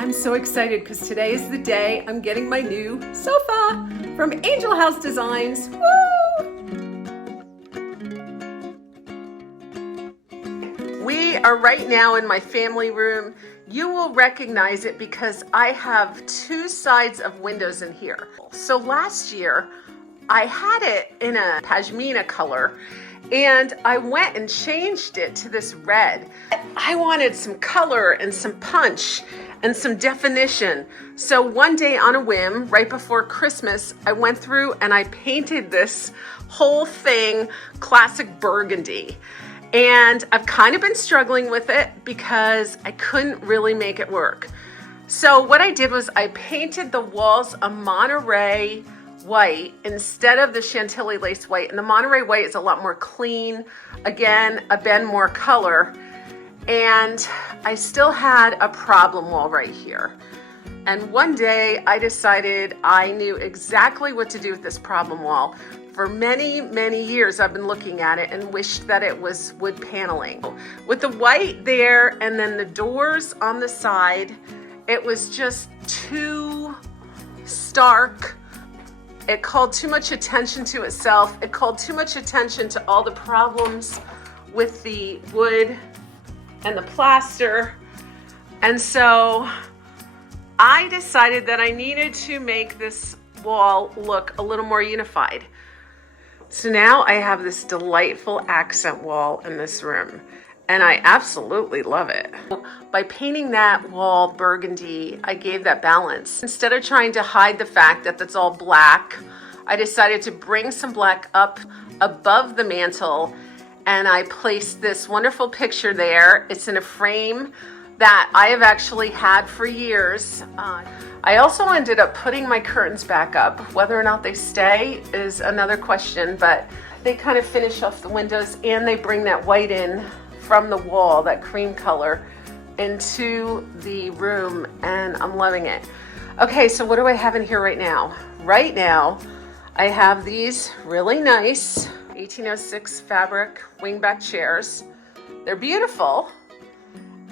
I'm so excited because today is the day I'm getting my new sofa from House Designs. Woo! We are right now in my family room. You will recognize it because I have two sides of windows in here. So last year, I had it in a pashmina color and I went and changed it to this red. I wanted some color and some punch and some definition. So one day on a whim, right before Christmas, I went through and I painted this whole thing classic burgundy. And I've kind of been struggling with it because I couldn't really make it work. So what I did was I painted the walls a Monterey white instead of the Chantilly lace white. And the Monterey white is a lot more clean. Again, a bend more color. And I still had a problem wall right here. And one day I decided I knew exactly what to do with this problem wall. For many, many years I've been looking at it and wished that it was wood paneling. With the white there and then the doors on the side, it was just too stark. It called too much attention to itself. It called too much attention to all the problems with the wood and the plaster. And so I decided that I needed to make this wall look a little more unified. So now I have this delightful accent wall in this room, and I absolutely love it. By painting that wall burgundy, I gave that balance. Instead of trying to hide the fact that that's all black, I decided to bring some black up above the mantle, and I placed this wonderful picture there. It's in a frame that I have actually had for years. I also ended up putting my curtains back up. Whether or not they stay is another question, but they kind of finish off the windows and they bring that white in from the wall, that cream color, into the room, and I'm loving it. Okay, so what do I have in here right now? Right now, I have these really nice 1806 fabric wingback chairs. They're beautiful.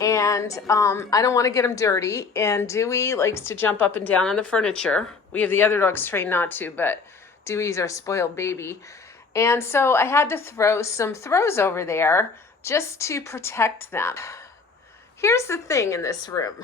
And I don't want to get them dirty. And Dewey likes to jump up and down on the furniture. We have the other dogs trained not to, but Dewey's our spoiled baby. And so I had to throw some throws over there just to protect them. Here's the thing in this room.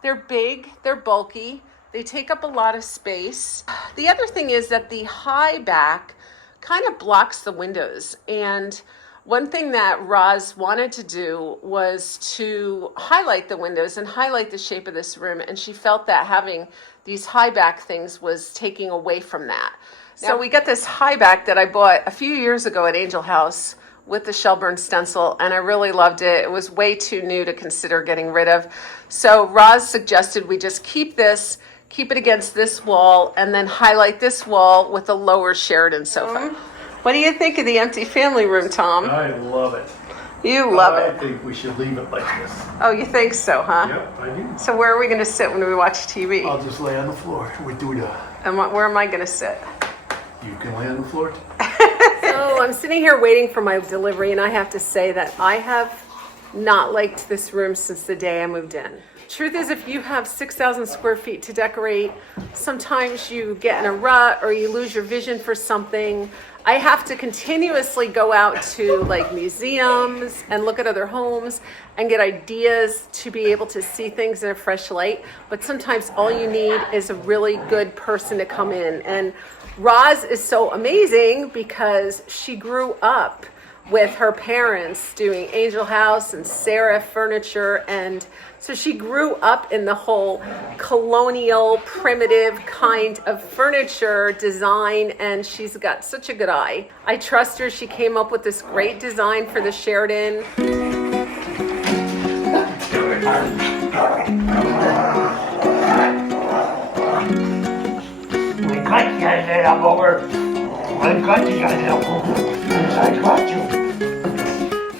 They're big, they're bulky, they take up a lot of space. The other thing is that the high back kind of blocks the windows. And one thing that Roz wanted to do was to highlight the windows and highlight the shape of this room. And she felt that having these high back things was taking away from that. So we got this high back that I bought a few years ago at Angel House with the Shelburne stencil, and I really loved it. It was way too new to consider getting rid of. So Roz suggested we just keep this, keep it against this wall, and then highlight this wall with a lower Sheraton sofa. What do you think of the empty family room, Tom? I love it. You love it. I think we should leave it like this. Oh, you think so, huh? Yep, I do. So where are we going to sit when we watch TV? I'll just lay on the floor with Duda. And where am I going to sit? You can lay on the floor. So I'm sitting here waiting for my delivery, and I have to say that I have not liked this room since the day I moved in. Truth is, if you have 6,000 square feet to decorate, sometimes you get in a rut or you lose your vision for something. I have to continuously go out to like museums and look at other homes and get ideas to be able to see things in a fresh light. But sometimes all you need is a really good person to come in. And Roz is so amazing because she grew up with her parents doing Angel House and Sarah Furniture, and so she grew up in the whole colonial, primitive kind of furniture design, and she's got such a good eye. I trust her. She came up with this great design for the Sheraton.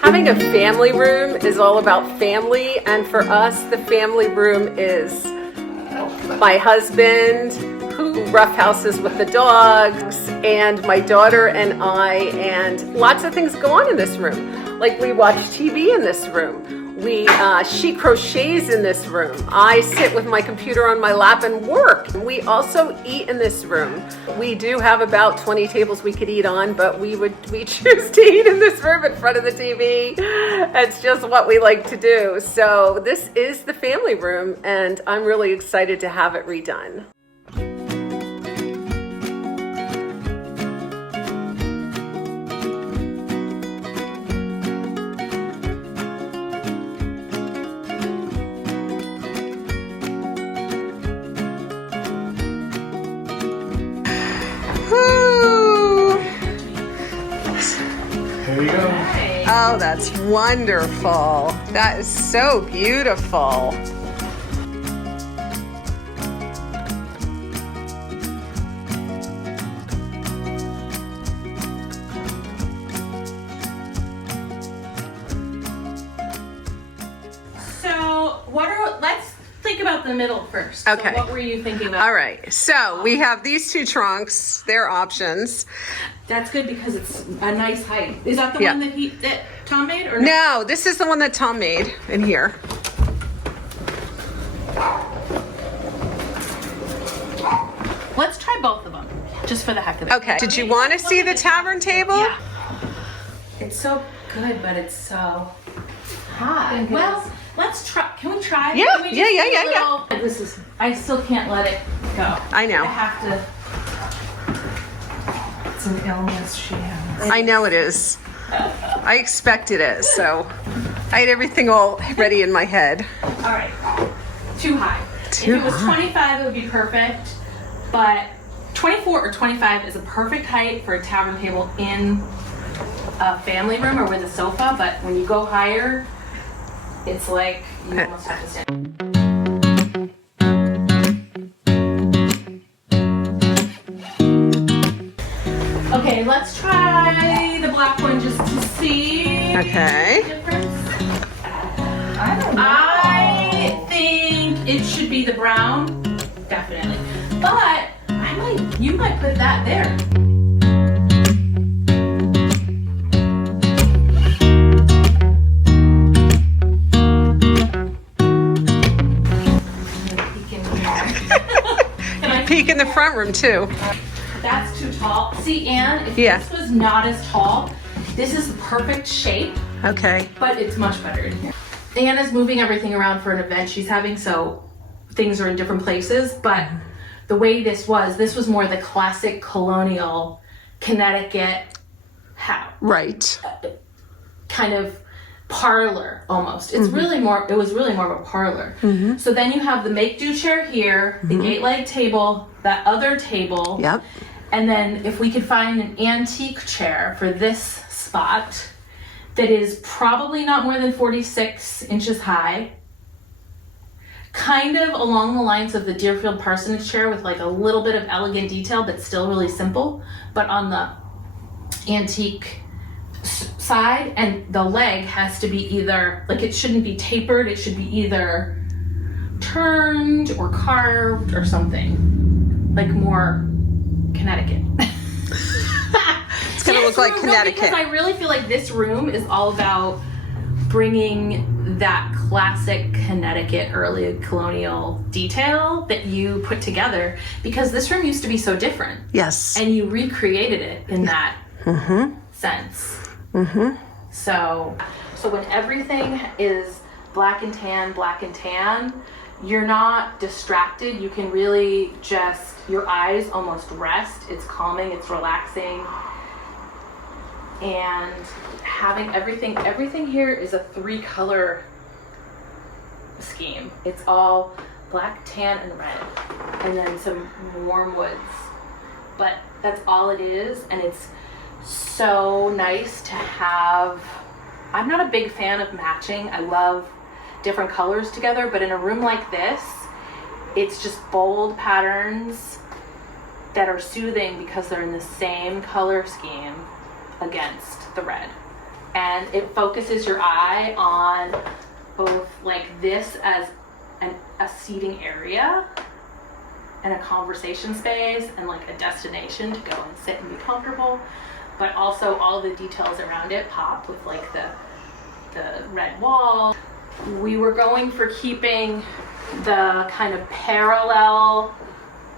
Having a family room is all about family, and for us, the family room is my husband, who roughhouses with the dogs, and my daughter and I, and lots of things go on in this room. Like we watch TV in this room. She crochets in this room. I sit with my computer on my lap and work. We also eat in this room. We do have about 20 tables we could eat on, but we choose to eat in this room in front of the TV. It's just what we like to do. So this is the family room, and I'm really excited to have it redone. There you go. Oh, that's wonderful. That is so beautiful. So, let's think about the middle first. Okay. So what were you thinking about? All right. So we have these two trunks. They're options. That's good because it's a nice height. Is that the Yeah. one that Tom made or No, this is the one that Tom made in here. Let's try both of them, just for the heck of it. Okay. Did you want to see the tavern table? Yeah. It's so good, but it's so hot. Well, let's try. Can we try? Yeah, Can we just yeah. do a little- This is. I still can't let it go. I know. I have to. It's an illness she has. I know it is. I expected it, so I had everything all ready in my head. All right. Too high. Too if it was high. 25, it would be perfect. But 24 or 25 is a perfect height for a tavern table in a family room or with a sofa. But when you go higher, it's like you almost have to stand. Okay, let's try the black one just to see Okay. the difference. I don't know. I think it should be the brown, definitely. But you might put that there. Can I Peek in the front room too. That's too tall. See, Anne, if Yeah. this was not as tall, this is the perfect shape, Okay. but it's much better in here. Anne is moving everything around for an event she's having, so things are in different places, but the way this was more the classic colonial Connecticut house, Right. kind of parlor almost. It was really more of a parlor. So then you have the make-do chair here, the gate leg table, that other table. Yep. And then if we could find an antique chair for this spot that is probably not more than 46 inches high, kind of along the lines of the Deerfield Parsonage chair with like a little bit of elegant detail, but still really simple, but on the antique side, and the leg has to be either, like it shouldn't be tapered, it should be either turned or carved or something, like more Connecticut. It's gonna look like Connecticut. Because I really feel like this room is all about bringing that classic Connecticut early colonial detail that you put together, because this room used to be so different. Yes. And you recreated it in that sense. So when everything is black and tan, you're not distracted. You can really just, your eyes almost rest. It's calming, it's relaxing. And having everything here is a 3-color scheme. It's all black, tan, and red. And then some warm woods. But that's all it is, and it's so nice to have. I'm not a big fan of matching. I love different colors together, but in a room like this, it's just bold patterns that are soothing because they're in the same color scheme against the red. And it focuses your eye on both like this as a seating area and a conversation space and like a destination to go and sit and be comfortable, but also all the details around it pop with like the red wall. we were going for keeping the kind of parallel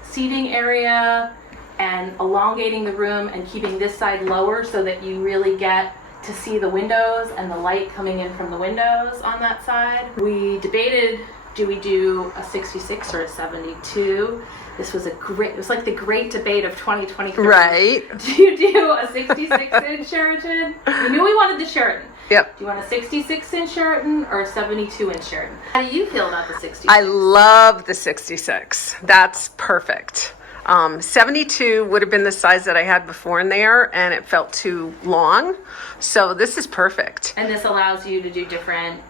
seating area and elongating the room and keeping this side lower so that you really get to see the windows and the light coming in from the windows on that side. We debated, do we do a 66 or a 72? This was it was like the great debate of 2023. Right. Do you do a 66-inch Sheraton? We knew we wanted the Sheraton. Yep. Do you want a 66-inch Sheraton or a 72-inch Sheraton? How do you feel about the 66? I love the 66. That's perfect. 72 would have been the size that I had before in there, and it felt too long. So this is perfect. And this allows you to do different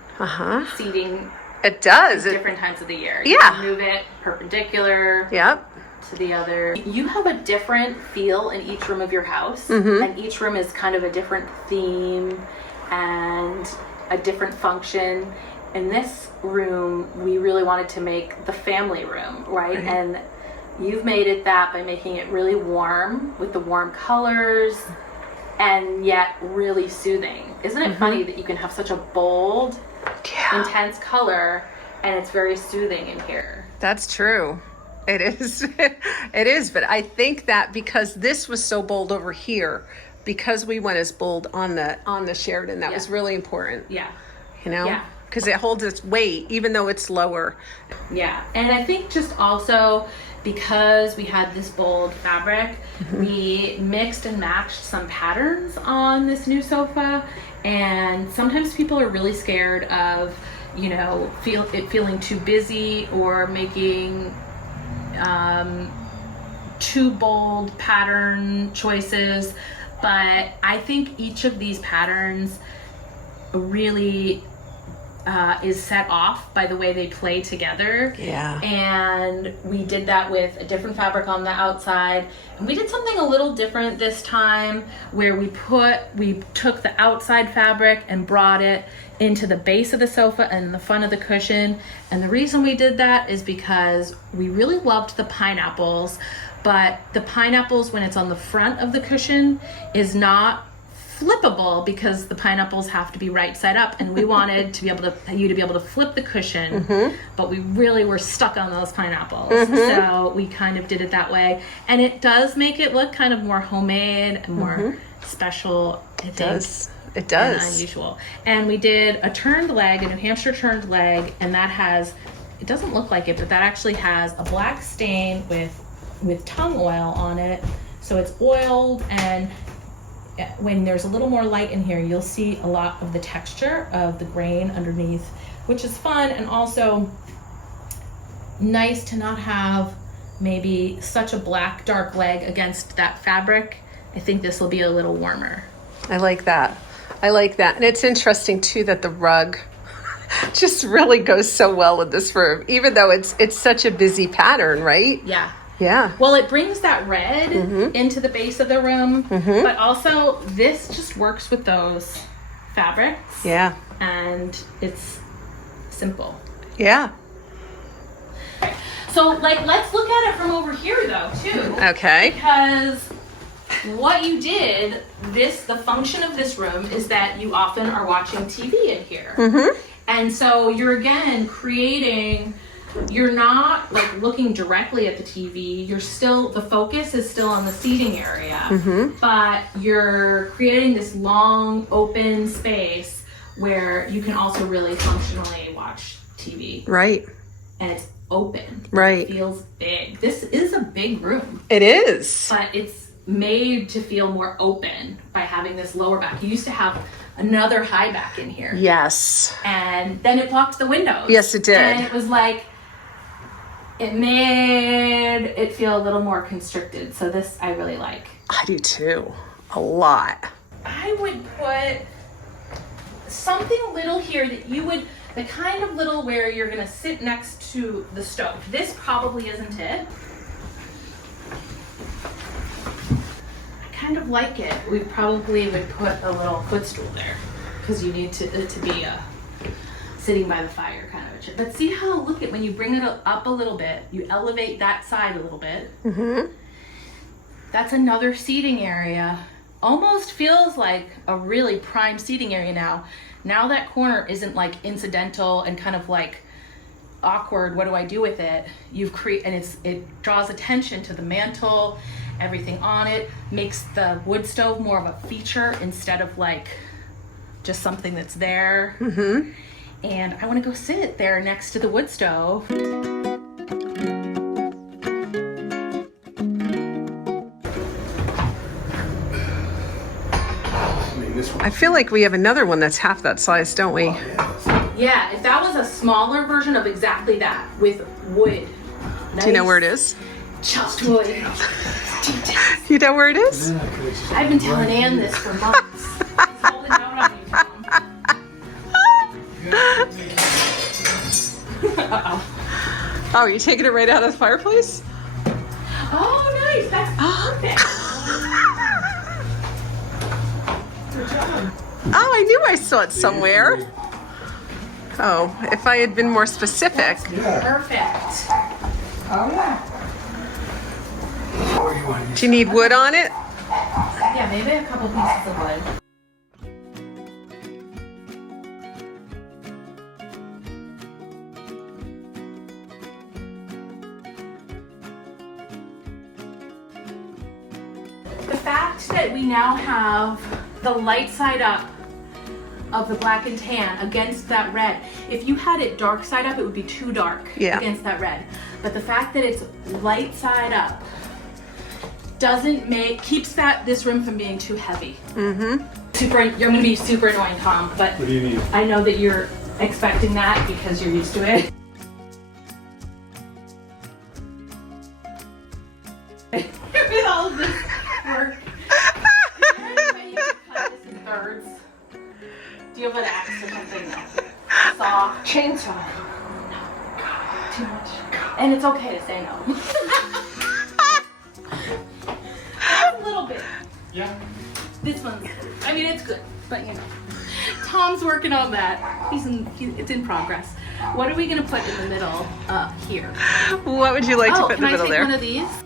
seating It does. different times of the year. Yeah. You can move it perpendicular Yep. to the other. You have a different feel in each room of your house, Mm-hmm. and each room is kind of a different theme and a different function. In this room, we really wanted to make the family room, right? And you've made it that by making it really warm with the warm colors and yet really soothing. Isn't it funny that you can have such a bold, intense color and it's very soothing in here? That's true. It is. It is. But I think that because this was so bold over here, because we went as bold on the Sheridan, that was really important. Yeah. You know? Yeah. Because it holds its weight, even though it's lower. Yeah. And I think just also because we had this bold fabric, we mixed and matched some patterns on this new sofa. And sometimes people are really scared of, you know, feeling too busy or making too bold pattern choices. But I think each of these patterns really is set off by the way they play together. Yeah. And we did that with a different fabric on the outside. And we did something a little different this time where we took the outside fabric and brought it into the base of the sofa and the front of the cushion. And the reason we did that is because we really loved the pineapples, but the pineapples when it's on the front of the cushion is not flippable because the pineapples have to be right side up, and we wanted to be able to flip the cushion, but we really were stuck on those pineapples. So we kind of did it that way, and it does make it look kind of more homemade and more special. It does. It and does. unusual. And we did a turned leg, a New Hampshire turned leg, and that has, it doesn't look like it, but that actually has a black stain with tung oil on it. So it's oiled, and when there's a little more light in here, you'll see a lot of the texture of the grain underneath, which is fun and also nice to not have maybe such a black dark leg against that fabric. I think this will be a little warmer. I like that. And it's interesting too that the rug just really goes so well with this room, even though it's such a busy pattern, right? Yeah. Yeah. Well, it brings that red into the base of the room, but also this just works with those fabrics. Yeah. And it's simple. Yeah. So, let's look at it from over here, though, too. Okay. Because what you did, the function of this room is that you often are watching TV in here. And so you're, again, you're not looking directly at the TV. The focus is still on the seating area, but you're creating this long open space where you can also really functionally watch TV. Right. And it's open. Right. It feels big. This is a big room. It is. But it's made to feel more open by having this lower back. You used to have another high back in here. Yes. And then it blocked the windows. Yes, it did. And it was it made it feel a little more constricted. So this I really like. I do too. A lot. I would put something little here the kind of little where you're gonna sit next to the stove. This probably isn't it. I kind of like it. We probably would put a little footstool there because you need it to be a sitting by the fire kind of a chair. But see how, when you bring it up a little bit, you elevate that side a little bit. That's another seating area. Almost feels like a really prime seating area now. Now that corner isn't like incidental and kind of like awkward, what do I do with it? You've created, and it draws attention to the mantle, everything on it, makes the wood stove more of a feature instead of like just something that's there. Mm-hmm. And I want to go sit there next to the wood stove. I feel like we have another one that's half that size, don't we? Yeah, if that was a smaller version of exactly that with wood. Do you know where it is? Chopped wood. You know where it is? I've been telling Ann this for months. It's holding out on you, Tom. Uh-oh. Oh, you're taking it right out of the fireplace? Oh, nice. That's perfect. Oh, I knew I saw it somewhere. Oh, if I had been more specific. Perfect. Oh, yeah. Do you need wood on it? Yeah, maybe a couple pieces of wood. The fact that we now have the light side up of the black and tan against that red. If you had it dark side up, it would be too dark against that red. But the fact that it's light side up keeps this room from being too heavy. Mm-hmm. I'm gonna be super annoying, Tom, but What do you mean? I know that you're expecting that because you're used to it. With all of this work. Is there any way you could cut this in thirds? Do you have an axe or something? No. Saw? Chainsaw. Too much. And it's okay to say no. A little bit. Yeah. This one's, I mean, it's good, but you know. Tom's working on that. It's in progress. What are we gonna put in the middle here? What would you like to put in the middle there? Can I take one of these?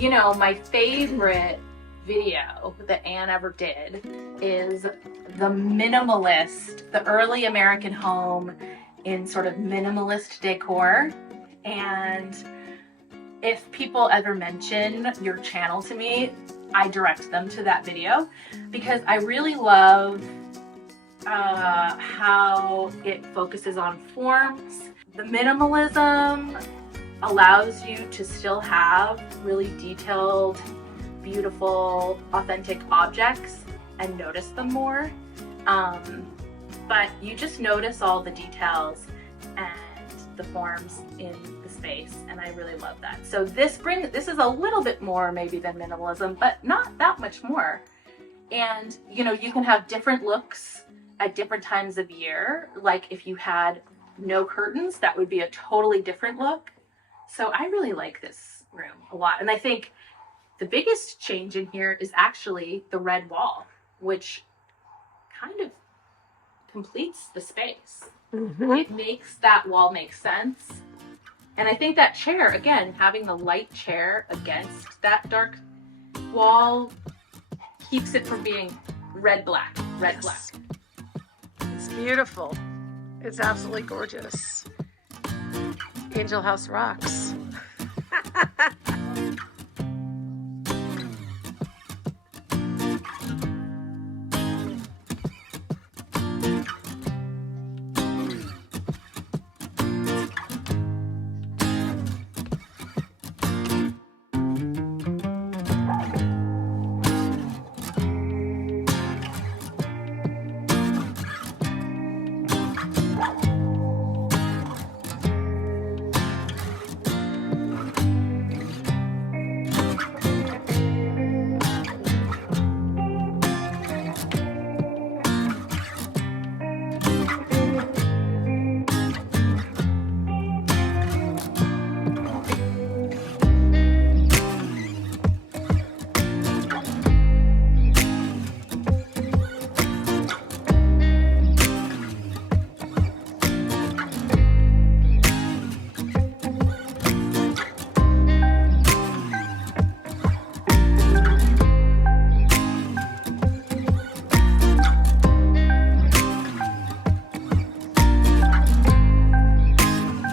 You know, my favorite video that Anne ever did is the minimalist, the early American home in sort of minimalist decor. And if people ever mention your channel to me, I direct them to that video because I really love how it focuses on forms. The minimalism allows you to still have really detailed, beautiful, authentic objects and notice them more. But you just notice all the details and the forms in the space, and I really love that. So this is a little bit more maybe than minimalism, but not that much more. And you know, you can have different looks at different times of year. Like if you had no curtains, that would be a totally different look. So I really like this room a lot. And I think the biggest change in here is actually the red wall, which kind of completes the space. Mm-hmm. It makes that wall make sense. And I think that chair, again, having the light chair against that dark wall keeps it from being red-black, red-black. It's beautiful. It's absolutely gorgeous. Angel House rocks.